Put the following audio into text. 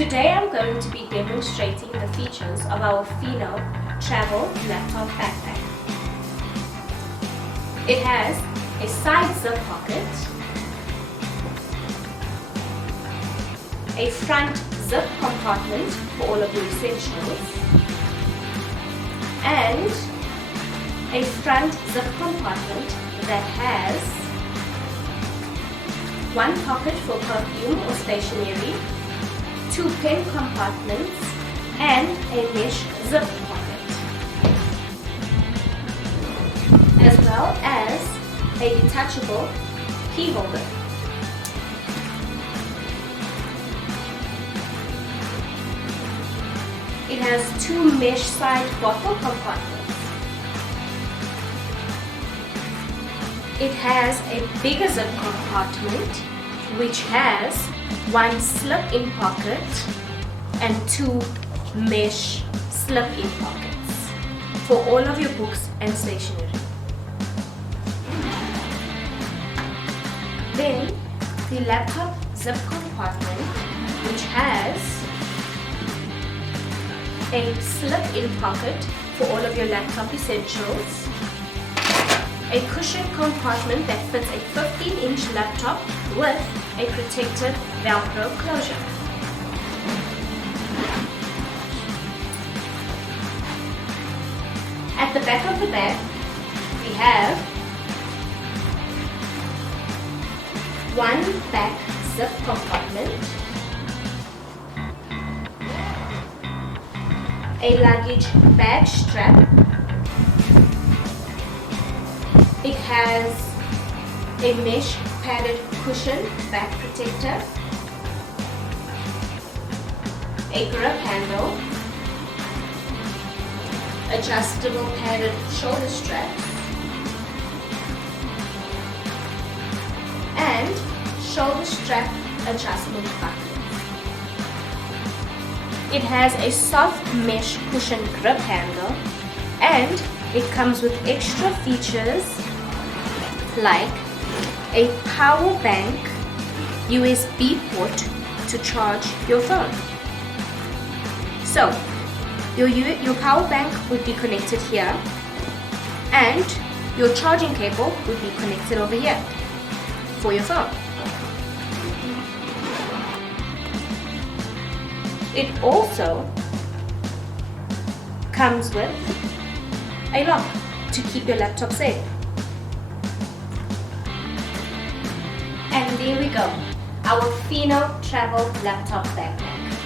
Today I'm going to be demonstrating the features of our Qinol travel laptop backpack. It has a side zip pocket, a front zip compartment for all of your essentials, and a front zip compartment that has one pocket for perfume or stationery, two pen compartments, and a mesh zip pocket, as well as a detachable key holder. It has two mesh side bottle compartments. It has a bigger zip compartment which has one slip-in pocket and two mesh slip-in pockets for all of your books and stationery. Then the laptop zip compartment, which has a slip-in pocket for all of your laptop essentials, a cushion compartment that fits a 15-inch laptop with a protected Velcro closure. At the back of the bag, we have one back zip compartment, a luggage bag strap. It has a mesh padded cushion back protector, a grip handle, adjustable padded shoulder straps, and shoulder strap adjustment buttons. It has a soft mesh cushion grip handle, and it comes with extra features like a power bank USB port to charge your phone. So your power bank would be connected here and your charging cable would be connected over here for your phone. It also comes with a lock to keep your laptop safe. And there we go, our Qinol travel laptop backpack.